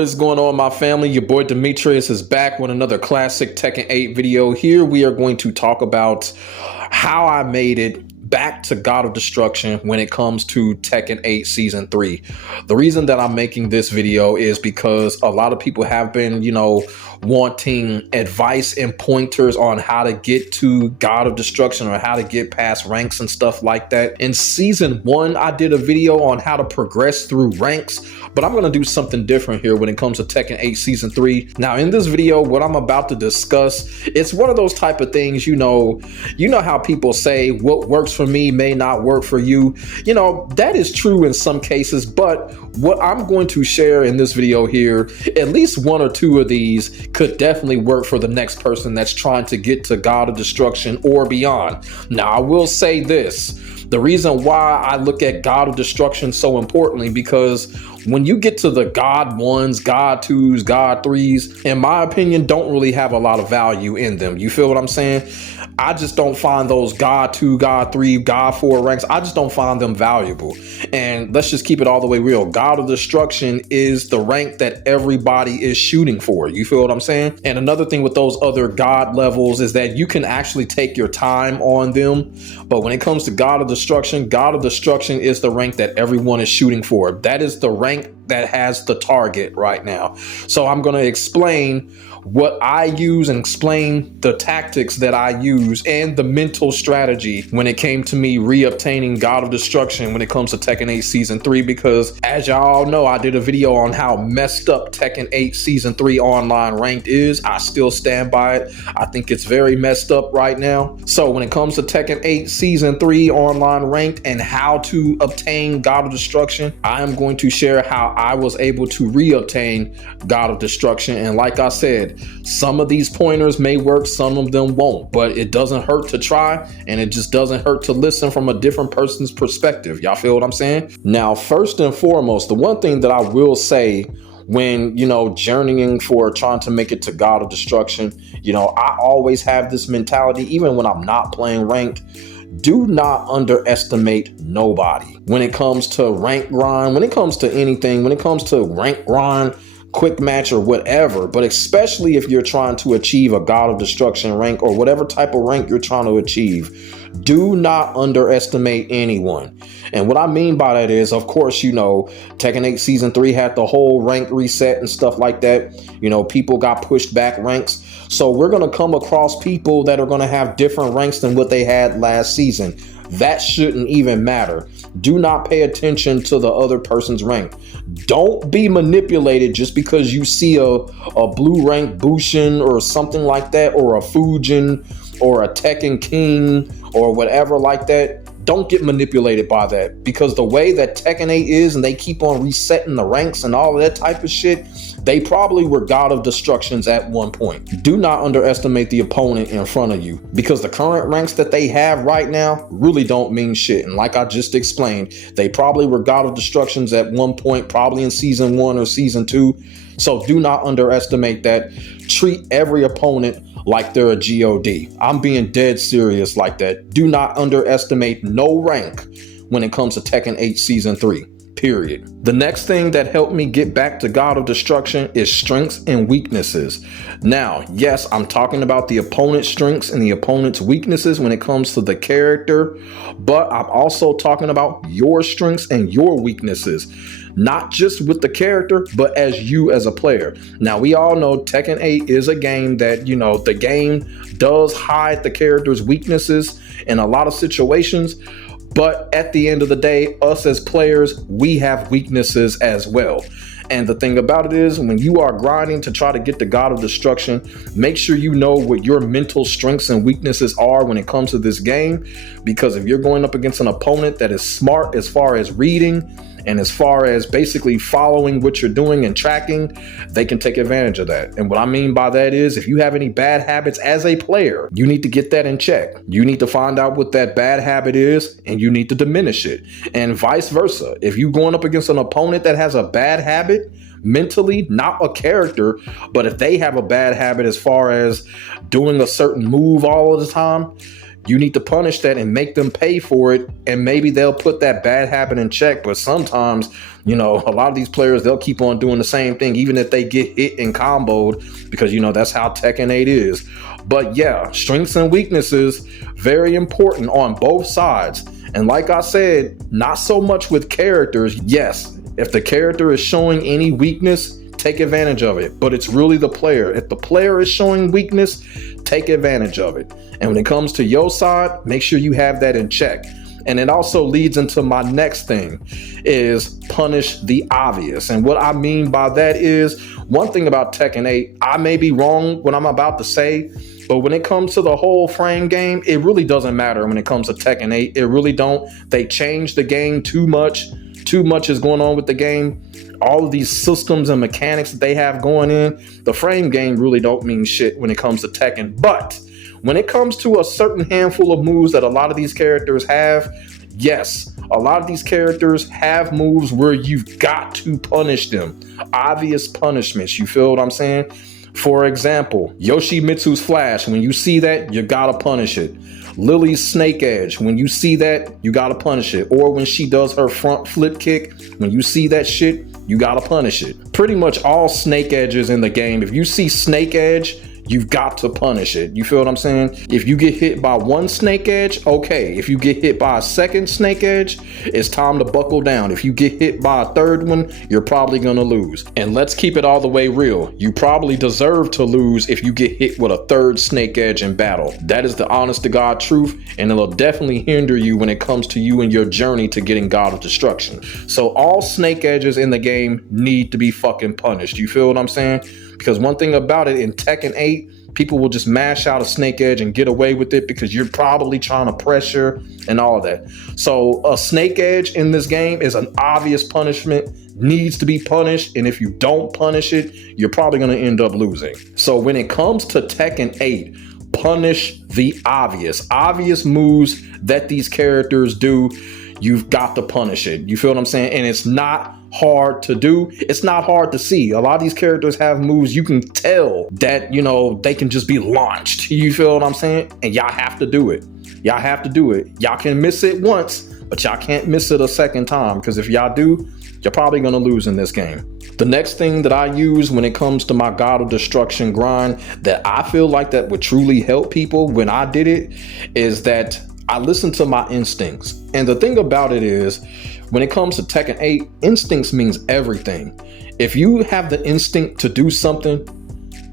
What is going on, my family? Your boy Demetrius is back with another classic Tekken 8 video. Here we are going to talk about how I made it back to God of Destruction when it comes to Tekken 8 Season 3. The reason that I'm making this video is because a lot of people have been, wanting advice and pointers on how to get to God of Destruction or how to get past ranks and stuff like that. In Season 1, I did a video on how to progress through ranks, but I'm going to do something different here when it comes to Tekken 8 Season 3. Now, in this video, what I'm about to discuss, it's one of those type of things, you know how people say what works for me may not work for you. That is true in some cases, but what I'm going to share in this video here, at least one or two of these could definitely work for the next person that's trying to get to God of Destruction or beyond. Now, I will say this. The reason why I look at God of Destruction so importantly, because when you get to the God 1s, God 2s, God 3s, in my opinion, don't really have a lot of value in them. You feel what I'm saying? I just don't find those God 2, God 3, God 4 ranks. I just don't find them valuable. And let's just keep it all the way real. God of Destruction is the rank that everybody is shooting for. You feel what I'm saying? And another thing with those other God levels is that you can actually take your time on them. But when it comes to God of Destruction is the rank that everyone is shooting for. That is the rank that has the target right now. So I'm going to explain what I use and explain the tactics that I use and the mental strategy when it came to me reobtaining God of Destruction when it comes to Tekken 8 Season 3, because as y'all know, I did a video on how messed up Tekken 8 Season 3 online ranked is. I still stand by it. I think it's very messed up right now. So when it comes to Tekken 8 Season 3 online ranked and how to obtain God of Destruction, I am going to share how I was able to reobtain God of Destruction. And like I said, some of these pointers may work, some of them won't, but it doesn't hurt to try, and it just doesn't hurt to listen from a different person's perspective. Y'all feel what I'm saying? Now, first and foremost, the one thing that I will say when, journeying for trying to make it to God of Destruction, I always have this mentality, even when I'm not playing ranked. Do not underestimate nobody. When it comes to rank grind, when it comes to anything, when it comes to rank grind, quick match or whatever, but especially if you're trying to achieve a God of Destruction rank or whatever type of rank you're trying to achieve, do not underestimate anyone. And what I mean by that is, of course, Tekken 8 Season 3 had the whole rank reset and stuff like that. People got pushed back ranks. So we're going to come across people that are going to have different ranks than what they had last season. That shouldn't even matter. Do not pay attention to the other person's rank. Don't be manipulated just because you see a blue rank Bushin or something like that, or a Fujin or a Tekken King or whatever like that. Don't get manipulated by that, because the way that Tekken 8 is, and they keep on resetting the ranks and all of that type of shit, they probably were God of Destructions at one point. Do not underestimate the opponent in front of you, because the current ranks that they have right now really don't mean shit. And like I just explained, they probably were God of Destructions at one point, probably in Season 1 or Season 2. So do not underestimate that. Treat every opponent like they're a God. I'm being dead serious like that. Do not underestimate no rank when it comes to Tekken 8 Season 3. Period. The next thing that helped me get back to God of Destruction is strengths and weaknesses. Now, yes, I'm talking about the opponent's strengths and the opponent's weaknesses when it comes to the character, but I'm also talking about your strengths and your weaknesses, not just with the character, but as you as a player. Now, we all know Tekken 8 is a game that, the game does hide the character's weaknesses in a lot of situations. But at the end of the day, us as players, we have weaknesses as well. And the thing about it is, when you are grinding to try to get the God of Destruction, make sure you know what your mental strengths and weaknesses are when it comes to this game. Because if you're going up against an opponent that is smart as far as reading and as far as basically following what you're doing and tracking, they can take advantage of that. And what I mean by that is, if you have any bad habits as a player, you need to get that in check. You need to find out what that bad habit is, and you need to diminish it. And vice versa. If you're going up against an opponent that has a bad habit, mentally, not a character, but if they have a bad habit as far as doing a certain move all of the time, you need to punish that and make them pay for it. And maybe they'll put that bad habit in check. But sometimes, a lot of these players, they'll keep on doing the same thing, even if they get hit and comboed, because, that's how Tekken 8 is. But yeah, strengths and weaknesses, very important on both sides. And like I said, not so much with characters. Yes, if the character is showing any weakness, take advantage of it. But it's really the player. If the player is showing weakness, take advantage of it. And when it comes to your side, make sure you have that in check. And it also leads into my next thing, is punish the obvious. And what I mean by that is, one thing about Tekken 8, I may be wrong what I'm about to say, but when it comes to the whole frame game, it really doesn't matter when it comes to Tekken 8. It really don't. They changed the game too much. Too much is going on with the game. All of these systems and mechanics that they have going in, the frame game really don't mean shit when it comes to Tekken. But when it comes to a certain handful of moves that a lot of these characters have, yes, a lot of these characters have moves where you've got to punish them. Obvious punishments, you feel what I'm saying? For example, Yoshimitsu's Flash, when you see that, you gotta punish it. Lily's Snake Edge, when you see that, you gotta punish it. Or when she does her front flip kick, when you see that shit, you gotta punish it. Pretty much all Snake Edges in the game, if you see Snake Edge, you've got to punish it. You feel what I'm saying? If you get hit by one Snake Edge, okay. If you get hit by a second Snake Edge, it's time to buckle down. If you get hit by a third one, you're probably gonna lose. And let's keep it all the way real. You probably deserve to lose if you get hit with a third Snake Edge in battle. That is the honest to God truth, and it'll definitely hinder you when it comes to you and your journey to getting God of Destruction. So all Snake Edges in the game need to be fucking punished. You feel what I'm saying? Because one thing about it, in Tekken 8, people will just mash out a Snake Edge and get away with it because you're probably trying to pressure and all of that. So a Snake Edge in this game is an obvious punishment, needs to be punished. And if you don't punish it, you're probably going to end up losing. So when it comes to Tekken 8, punish the obvious moves that these characters do. You've got to punish it. You feel what I'm saying? And it's not hard to do. It's not hard to see. A lot of these characters have moves you can tell that, they can just be launched. You feel what I'm saying? And y'all have to do it. Y'all have to do it. Y'all can miss it once, but y'all can't miss it a second time, because if y'all do, you're probably going to lose in this game. The next thing that I use when it comes to my God of Destruction grind that I feel like that would truly help people when I did it is that I listen to my instincts. And the thing about it is, when it comes to Tekken 8, instincts means everything. If you have the instinct to do something,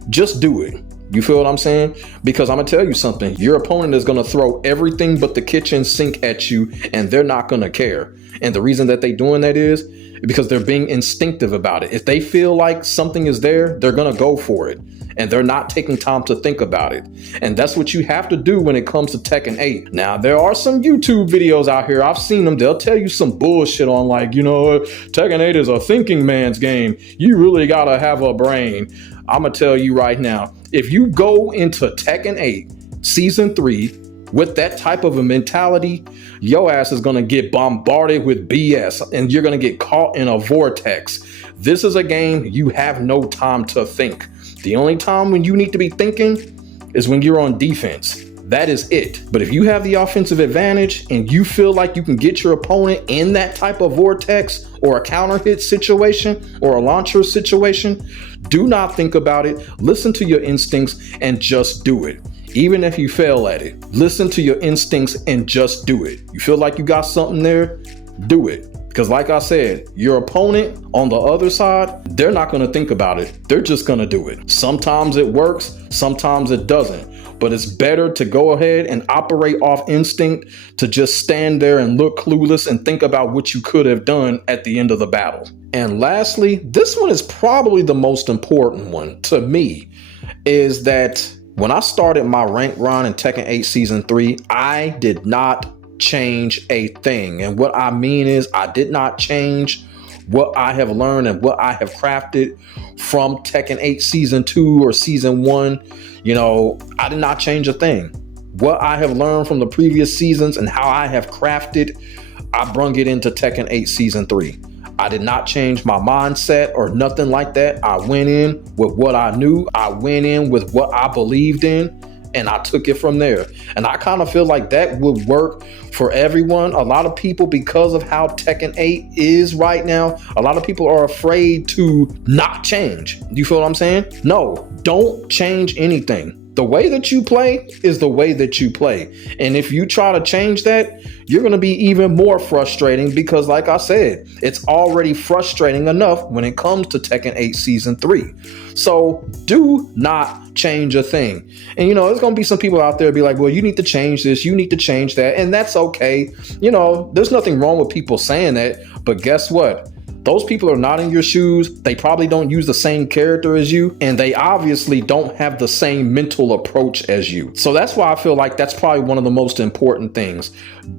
just do it. You feel what I'm saying? Because I'm gonna tell you something, your opponent is gonna throw everything but the kitchen sink at you, and they're not gonna care. And the reason that they're doing that is because they're being instinctive about it. If they feel like something is there, they're gonna go for it. And they're not taking time to think about it. And that's what you have to do when it comes to Tekken 8. Now, there are some YouTube videos out here. I've seen them. They'll tell you some bullshit on like, Tekken 8 is a thinking man's game. You really gotta have a brain. I'm gonna tell you right now, if you go into Tekken 8 Season 3 with that type of a mentality, your ass is gonna get bombarded with BS and you're gonna get caught in a vortex. This is a game you have no time to think. The only time when you need to be thinking is when you're on defense. That is it. But if you have the offensive advantage and you feel like you can get your opponent in that type of vortex or a counter hit situation or a launcher situation, do not think about it. Listen to your instincts and just do it. Even if you fail at it, listen to your instincts and just do it. You feel like you got something there, do it. Because like I said, your opponent on the other side, they're not going to think about it. They're just going to do it. Sometimes it works, sometimes it doesn't. But it's better to go ahead and operate off instinct to just stand there and look clueless and think about what you could have done at the end of the battle. And lastly, this one is probably the most important one to me, is that when I started my rank run in Tekken 8 Season 3, I did not change a thing. And what I mean is I did not change what I have learned and what I have crafted from Tekken 8 Season 2 or Season 1. I did not change a thing. What I have learned from the previous seasons and how I have crafted, I brung it into Tekken 8 Season 3. I did not change my mindset or nothing like that. I went in with what I knew. I went in with what I believed in. and I took it from there. And I kind of feel like that would work for everyone. A lot of people, because of how Tekken 8 is right now, a lot of people are afraid to not change. You feel what I'm saying? No, don't change anything. The way that you play is the way that you play. And if you try to change that, you're going to be even more frustrating because, like I said, it's already frustrating enough when it comes to Tekken 8 Season 3. So do not change a thing. And, there's going to be some people out there be like, well, you need to change this, you need to change that. And that's okay. There's nothing wrong with people saying that. But guess what? Those people are not in your shoes. They probably don't use the same character as you, and they obviously don't have the same mental approach as you. So that's why I feel like that's probably one of the most important things.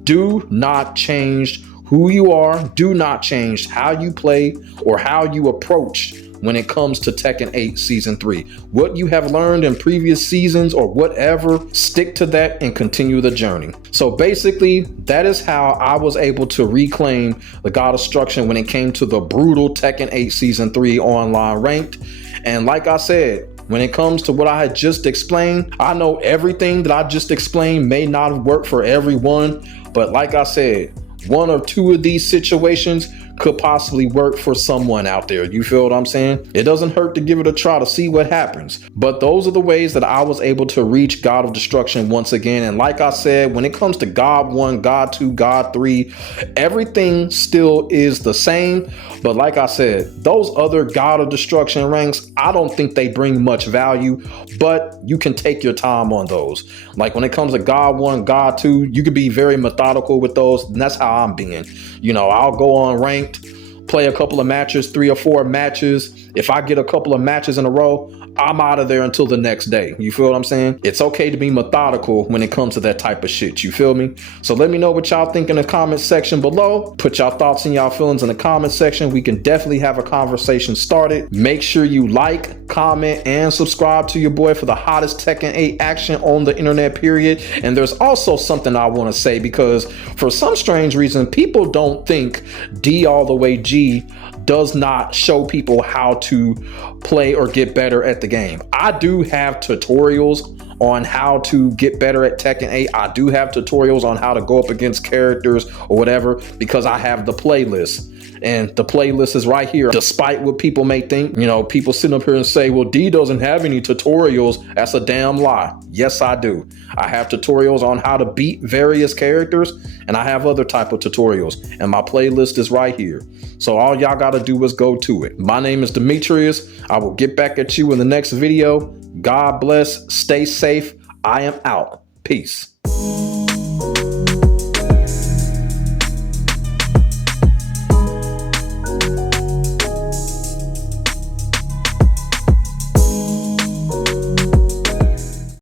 Do not change who you are. Do not change how you play or how you approach when it comes to Tekken 8 Season 3. What you have learned in previous seasons or whatever, stick to that and continue the journey. So basically, that is how I was able to reclaim the God of Destruction when it came to the brutal Tekken 8 Season 3 online ranked. And like I said, when it comes to what I had just explained, I know everything that I just explained may not have worked for everyone, but like I said, one or two of these situations could possibly work for someone out there. You feel what I'm saying? It doesn't hurt to give it a try to see what happens. But those are the ways that I was able to reach God of Destruction once again. And like I said, when it comes to God 1, God 2, God 3, everything still is the same. But like I said, those other God of Destruction ranks, I don't think they bring much value, but you can take your time on those. Like when it comes to God 1, God 2, you can be very methodical with those. And that's how I'm being. I'll go on ranked, play a couple of matches, 3 or 4 matches. If I get a couple of matches in a row, I'm out of there until the next day. You feel what I'm saying? It's okay to be methodical when it comes to that type of shit. You feel me? So let me know what y'all think in the comment section below. Put y'all thoughts and y'all feelings in the comment section. We can definitely have a conversation started. Make sure you like, comment, and subscribe to your boy for the hottest Tekken 8 action on the internet, period. And there's also something I want to say, because for some strange reason, people don't think D all the way G does not show people how to play or get better at the game. I do have tutorials on how to get better at Tekken 8. I do have tutorials on how to go up against characters or whatever, because I have the playlist. And the playlist is right here. Despite what people may think, people sitting up here and say, well, D doesn't have any tutorials. That's a damn lie. Yes, I do. I have tutorials on how to beat various characters, and I have other type of tutorials, and my playlist is right here. So all y'all got to do is go to it. My name is Demetrius. I will get back at you in the next video. God bless. Stay safe. I am out. Peace.